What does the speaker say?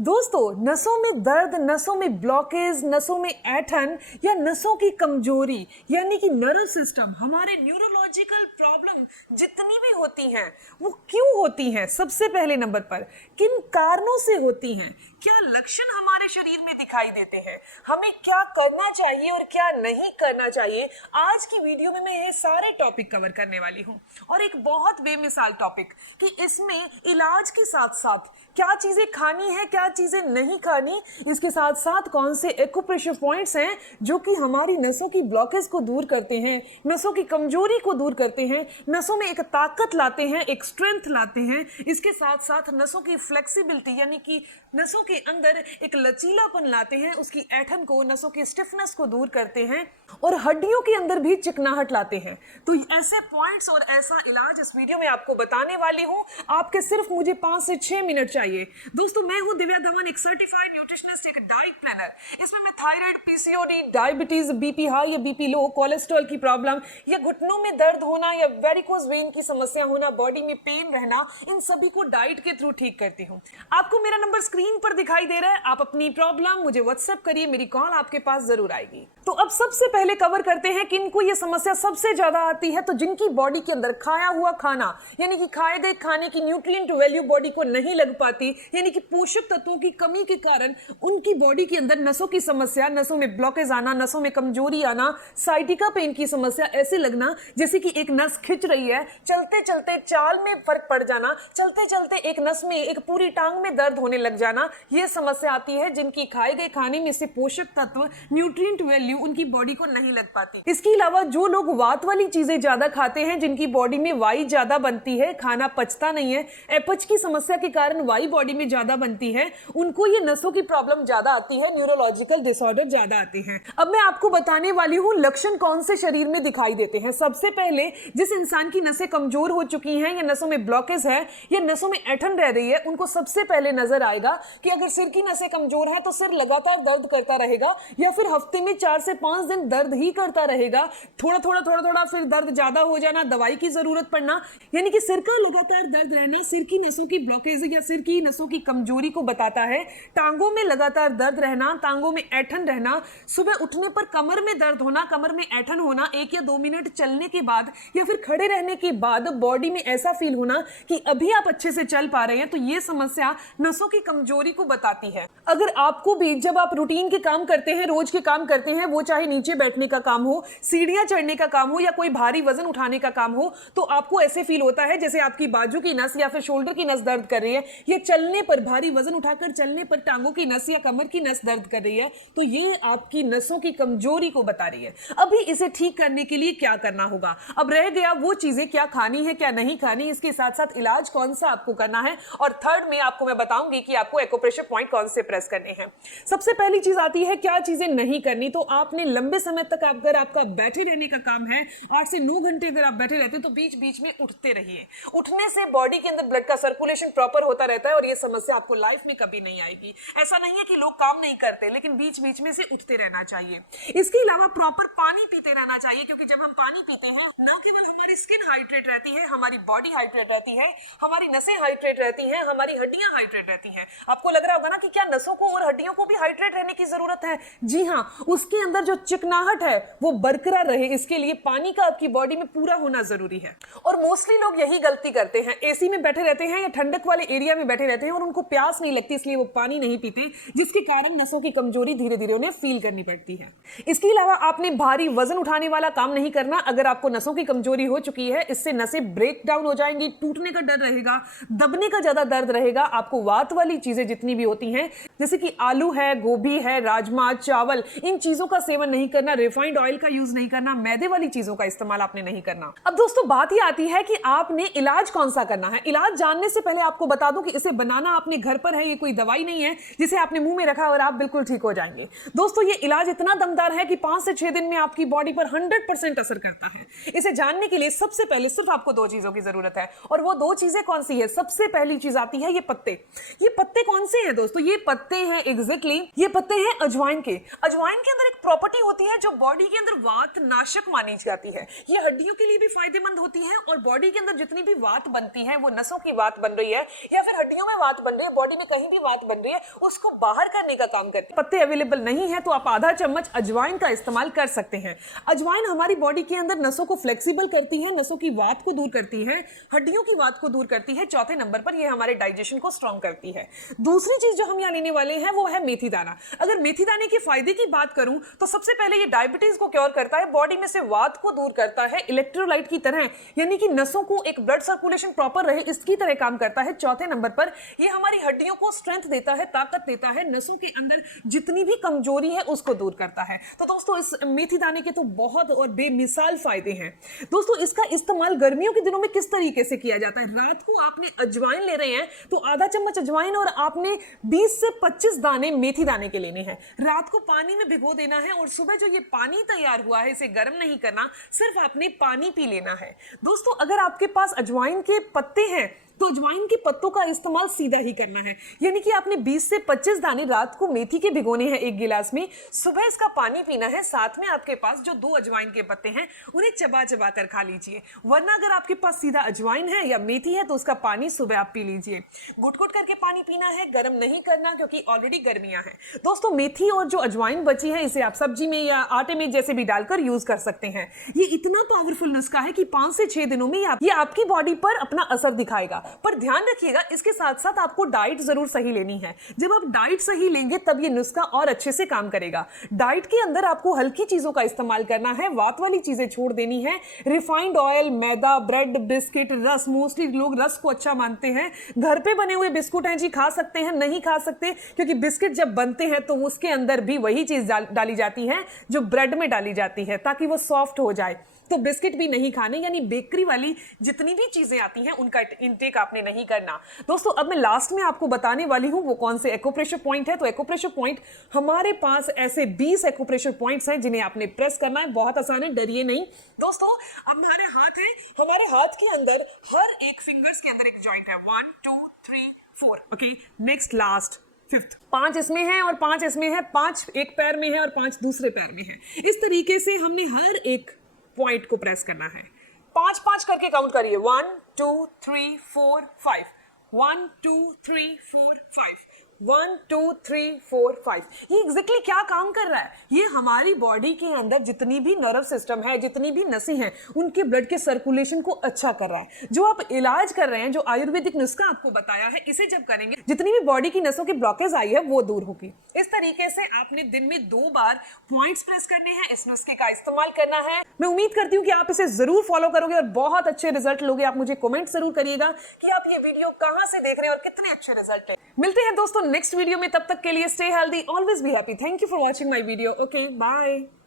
दोस्तों, नसों में दर्द, नसों में ब्लॉकेज, नसों में ऐंठन या नसों की कमजोरी यानी कि नर्व सिस्टम, हमारे न्यूरोलॉजिकल प्रॉब्लम जितनी भी होती हैं वो क्यों होती हैं? सबसे पहले नंबर पर किन कारणों से होती हैं? क्या लक्षण हमारे शरीर में दिखाई देते हैं? हमें क्या करना चाहिए और क्या नहीं करना चाहिए? आज की वीडियो में मैं ये सारे टॉपिक कवर करने वाली हूँ और एक बहुत बेमिसाल टॉपिक कि इसमें इलाज के साथ साथ क्या चीजें खानी है, क्या चीजें नहीं खानी, इसके साथ साथ कौन से एक्यूप्रेशर पॉइंट्स हैं जो कि हमारी नसों की ब्लॉकेज को दूर करते हैं, नसों की कमजोरी को दूर करते हैं, नसों में एक ताकत लाते हैं, एक स्ट्रेंथ लाते हैं। इसके साथ साथ नसों की फ्लेक्सिबिलिटी यानी कि नसों के अंदर एक लचीलापन लाते हैं, उसकी ऐंठन को, नसों की स्टिफनेस को दूर करते हैं और हड्डियों के अंदर भी चिकनाहट लाते हैं। तो ऐसे पॉइंट्स और ऐसा इलाज इस वीडियो में आपको बताने वाली हूं। आपके सिर्फ मुझे 5 से 6 मिनट चाहिए। दोस्तों, मैं हूं दिव्या धवन, एक सर्टिफाइड न्यूट्रिशनिस्ट, एक डाइट प्लानर। इसमें मैं thyroid, PCOD, diabetes, BP high या बीपी लो, कोलेस्ट्रॉल की प्रॉब्लम या घुटनों में दर्द होना या वेरिकोज वेन की समस्या होना, बॉडी में पेन रहना, इन सभी को डाइट के थ्रू ठीक करती हूं। आपको मेरा नंबर स्क्रीन पर दिखाई दे रहा है। आप अपनी प्रॉब्लम मुझे व्हाट्सएप करिए, मेरी कॉल आपके पास जरूर आएगी। तो अब सबसे पहले कवर करते हैं किनको ये समस्या सबसे ज्यादा आती है। तो जिनकी बॉडी के अंदर खाया हुआ खाना यानी कि खाए गए खाने की न्यूट्रिएंट वैल्यू बॉडी को नहीं लग पाती, यानी कि पोषक तत्वों की कमी के कारण उनकी बॉडी के अंदर नसों की समस्या, नसों में ब्लॉकेज आना, नसों में कमजोरी आना, साइटिका पेन की समस्या, ऐसे लगना जैसे कि एक नस खिंच रही है, चलते चलते चाल में फर्क पड़ जाना, चलते चलते एक नस में, एक पूरी टांग में दर्द होने लग जाना, यह समस्या आती है जिनकी खाए गए खाने में से पोषक तत्व, न्यूट्रिएंट वैल्यू उनकी बॉडी को नहीं लग पाती। इसके अलावा जो लोग वात वाली चीजें ज्यादा खाते हैं, जिनकी बॉडी में वाई ज्यादा बनती है, खाना पचता नहीं है, अपच की समस्या के कारण वाई बॉडी में ज्यादा बनती है, उनको ये नसों की प्रॉब्लम ज्यादा आती है, न्यूरोलॉजिकल डिसऑर्डर ज्यादा आते हैं। अब मैं आपको बताने वाली हूँ लक्षण कौन से शरीर में दिखाई देते हैं। सबसे पहले जिस इंसान की नसें कमजोर हो चुकी हैं या नसों में ब्लॉकेज है या नसों में ऐंठन रह रही है, उनको सबसे पहले नजर आएगा कि अगर सिर की नसें कमजोर है तो सिर लगातार दर्द करता रहेगा या फिर हफ्ते में 4 से 5 दिन दर्द ही करता रहेगा, थोड़ा थोड़ा फिर दर्द ज्यादा हो जाना, दवाई की जरूरत पड़ना, यानी कि सिर का लगातार दर्द रहना सिर की नसों की ब्लॉकेज या सिर की नसों की कमजोरी को बताता है। टांगों में लगातार दर्द रहना, टांगों में ऐंठन रहना, सुबह उठने पर कमर में दर्द होना, कमर में ऐंठन होना, 1 या 2 मिनट चलने के बाद या फिर खड़े रहने के बाद बॉडी में ऐसा फील होना कि अभी आप अच्छे से चल पा रहे हैं, तो ये समस्या नसों की कमजोरी को बताती है। अगर आपको भी जब आप रूटीन के काम करते हैं, रोज के काम करते हैं, वो चाहे नीचे बैठने का काम हो, सीढ़ियां चढ़ने का काम हो या कोई भारी वजन उठाने का काम हो, तो आपको ऐसे फील होता है जैसे आपकी बाजू की नस या फिर शोल्डर की नस दर्द कर रही है, या चलने पर, भारी वजन उठाकर चलने पर टांगों की नस या कमर की नस दर्द कर रही है, तो ये आपकी नसों की कमजोरी को बता रही है। अभी इसे ठीक करने के लिए क्या करना होगा? अब रह गया वो चीजें क्या खानी है, क्या नहीं खानी, इसके साथ साथ इलाज कौन सा आपको करना है, और थर्ड में आपको मैं बताऊंगी कि आपको एक्यूप्रेशर पॉइंट कौन से प्रेस करने हैं। सबसे पहली चीज आती है क्या चीजें नहीं करनी। तो आपने लंबे समय तक अगर आपका बैठे रहने का काम है, 8 से 9 घंटे अगर आप बैठे रहते हैं, तो बीच बीच में उठते रहिए। उठने से बॉडी के अंदर ब्लड का सर्कुलेशन प्रॉपर होता रहता है और ये समस्या आपको लाइफ में कभी नहीं आएगी। ऐसा नहीं है कि लोग काम नहीं करते, लेकिन बीच बीच में से उठते रहना चाहिए। इसके अलावा प्रॉपर पानी पीते रहना चाहिए, क्योंकि जब हम पानी पीते हैं, न केवल हमारी स्किन हाइड्रेट रहती है, हमारी बॉडी हाइड्रेट रहती है, हमारी नसें हाइड्रेट रहती हैं, हमारी हड्डियां हाइड्रेट रहती हैं। आपको लग रहा होगा ना कि क्या नसों को और हड्डियों को भी हाइड्रेट रहने की जरूरत है? जी हाँ, उसके अंदर जो चिकनाहट है वो बरकरार रहे, इसके लिए पानी का आपकी बॉडी में पूरा होना जरूरी है। और मोस्टली लोग यही गलती करते हैं, एसी में बैठे रहते हैं या ठंडक वाले एरिया में बैठे रहते हैं और उनको प्यास नहीं लगती, इसलिए वो पानी नहीं पीते, जिसके कारण नसों की कमजोरी धीरे धीरे उन्हें फील करनी पड़ती है। इसके अलावा आपने भारी वजन उठाने वाला काम नहीं करना। अगर आपको नसों की कमजोरी हो चुकी है, इससे नसें ब्रेक डाउन हो जाएंगी, टूटने का डर रहेगा, दबने का ज्यादा दर्द रहेगा। आपको वात वाली चीजें जितनी भी होती हैं, जैसे कि आलू है, गोभी है, राजमा, चावल, इन चीजों का सेवन नहीं करना, रिफाइंड ऑयल का यूज नहीं करना, मैदे वाली चीजों का इस्तेमाल आपने नहीं करना। अब दोस्तों, बात ही आती है कि आपने इलाज कौन सा करना है। इलाज जानने से पहले आपको बता दूं कि इसे बनाना आपने घर पर है, ये कोई दवाई नहीं है जिसे आपने अपने मुंह में रखा और आप बिल्कुल ठीक हो जाएंगे। दोस्तों ये इलाज इतना दमदार है कि 5 से 6 दिन में आपकी बॉडी पर 100% असर करता है। इसे जानने के लिए सबसे पहले सिर्फ आपको 2 चीजों की जरूरत है, और वो 2 चीजें कौन सी है? सबसे पहली चीज आती है ये पत्ते। ये पत्ते कौन से हैं दोस्तों? ये पत्ते हैं एग्जैक्टली ये पत्ते हैं अजवाइन के। अजवाइन के अंदर एक प्रॉपर्टी होती है जो बॉडी के अंदर वात नाशक मानी जाती है। ये हड्डियों के लिए भी फायदेमंद होती है, और बॉडी के अंदर जितनी भी वात बनती है, वो नसों की वात बन रही है या फिर हड्डियों में वात बन रही है, बॉडी में कहीं भी वात बन रही है, उसको बाहर करने का काम करती है। पत्ते अवेलेबल नहीं है तो आप आधा चम्मच अजवाइन का इस्तेमाल कर सकते हैं। अजवाइन हमारी बॉडी के अंदर नसों को फ्लेक्सिबल करती है, नसों की वात को दूर करती है, हड्डियों की वात को दूर करती है। चौथे नंबर पर ये हमारे डाइजेशन को स्ट्रॉन्ग करती है। दूसरी चीज जो हम यहाँ लेने वाले हैं वो है मेथी दाना। अगर मेथी दाने के फायदे की बात करूं तो सबसे पहले ये डायबिटीज को क्योर करता है, बॉडी में से वात को दूर करता है, इलेक्ट्रोलाइट की तरह, यानी कि नसों को एक ब्लड सर्कुलेशन प्रॉपर रहे इसकी तरह काम करता है। चौथे नंबर पर ये हमारी हड्डियों को स्ट्रेंथ देता है, ताकत देता है, नसों के अंदर जितनी भी कमजोरी है उसको दूर करता है। तो दोस्तों इस मेथी दाने के तो बहुत और बेमिसाल फायदे हैं। दोस्तों इसका इस्तेमाल गर्मियों के दिनों में किस तरीके से किया जाता है? रात को आपने अजवाइन ले रहे हैं तो आधा चम्मच अजवाइन और आपने 20 से 25 दाने मेथी दाने के लेने हैं। रात को पानी में भिगो देना है और सुबह जो ये पानी तैयार हुआ है इसे गर्म नहीं करना, सिर्फ आपने पानी पी लेना है। दोस्तों अगर आपके पास अजवाइन के पत्ते हैं तो अजवाइन के पत्तों का इस्तेमाल सीधा ही करना है, यानी कि आपने 20 से 25 दाने रात को मेथी के भिगोने हैं 1 गिलास में, सुबह इसका पानी पीना है। साथ में आपके पास जो 2 अजवाइन के पत्ते हैं उन्हें चबा चबा कर खा लीजिए। वरना अगर आपके पास सीधा अजवाइन है या मेथी है तो उसका पानी सुबह आप पी लीजिए। घुट घुट करके पानी पीना है, गर्म नहीं करना, क्योंकि ऑलरेडी गर्मियां हैं। दोस्तों मेथी और जो अजवाइन बची है इसे आप सब्जी में या आटे में जैसे भी डालकर यूज कर सकते हैं। ये इतना पावरफुल नुस्खा है कि 5 से 6 दिनों में ये आपकी बॉडी पर अपना असर दिखाएगा। पर ध्यान रखिएगा इसके साथ साथ आपको डाइट जरूर सही लेनी है। जब आप डाइट सही लेंगे तब ये नुस्खा और अच्छे से काम करेगा। डाइट के अंदर आपको हल्की चीजों का इस्तेमाल करना है, वात वाली चीजें छोड़ देनी है। रिफाइंड ऑयल, मैदा, ब्रेड, बिस्किट, रस, मोस्टली लोग रस को अच्छा मानते हैं। घर पे बने हुए बिस्कुट हैं जी, खा सकते हैं, नहीं खा सकते, क्योंकि बिस्किट जब बनते हैं तो उसके अंदर भी वही चीज डाली जाती है जो ब्रेड में डाली जाती है ताकि वो सॉफ्ट हो जाए। तो बिस्किट भी नहीं खाने, यानी बेकरी वाली जितनी भी चीजें आती हैं उनका इंटेक आपने नहीं करना। दोस्तों अब मैं लास्ट में आपको बताने वाली हूं वो कौन से एक्यूप्रेशर पॉइंट है। तो एक्यूप्रेशर पॉइंट, हमारे पास ऐसे 20 एक्यूप्रेशर पॉइंट्स हैं जिन्हें आपने प्रेस करना है। बहुत आसान है, डरिए नहीं। दोस्तों अब हमारे हाथ हैं, हमारे हाथ के अंदर हर एक फिंगर्स के अंदर एक जॉइंट है। 1 2 3 4, ओके। नेक्स्ट लास्ट 5th, 5 इसमें है और 5 इसमें है, 5 एक पैर में है और 5 दूसरे पैर में है। इस तरीके से हमने हर एक पॉइंट को प्रेस करना है। 5-5 करके काउंट करिए। 1 2 3 4 5, 1 2 3 4 5, 1 2 3 4 5। ये एग्जैक्टली क्या काम कर रहा है? ये हमारी बॉडी के अंदर जितनी भी नर्व सिस्टम है, जितनी भी नसें हैं, उनके ब्लड के सर्कुलेशन को अच्छा कर रहा है। जो आप इलाज कर रहे हैं, जो आयुर्वेदिक नुस्खा आपको बताया है, इसे जब करेंगे जितनी भी बॉडी की नसों की ब्लॉकेज आई है वो दूर होगी। इस तरीके से आपने दिन में 2 बार पॉइंट्स प्रेस करने हैं, इस नुस्खे का इस्तेमाल करना है। मैं उम्मीद करती हूँ कि आप इसे जरूर फॉलो करोगे और बहुत अच्छे रिजल्ट लोगे। आप मुझे कमेंट जरूर करिएगा कि आप ये वीडियो कहां से देख रहे हैं और कितने अच्छे रिजल्ट है। मिलते हैं दोस्तों नेक्स्ट वीडियो में, तब तक के लिए stay healthy, always be happy. Thank you for watching my video. Okay, bye.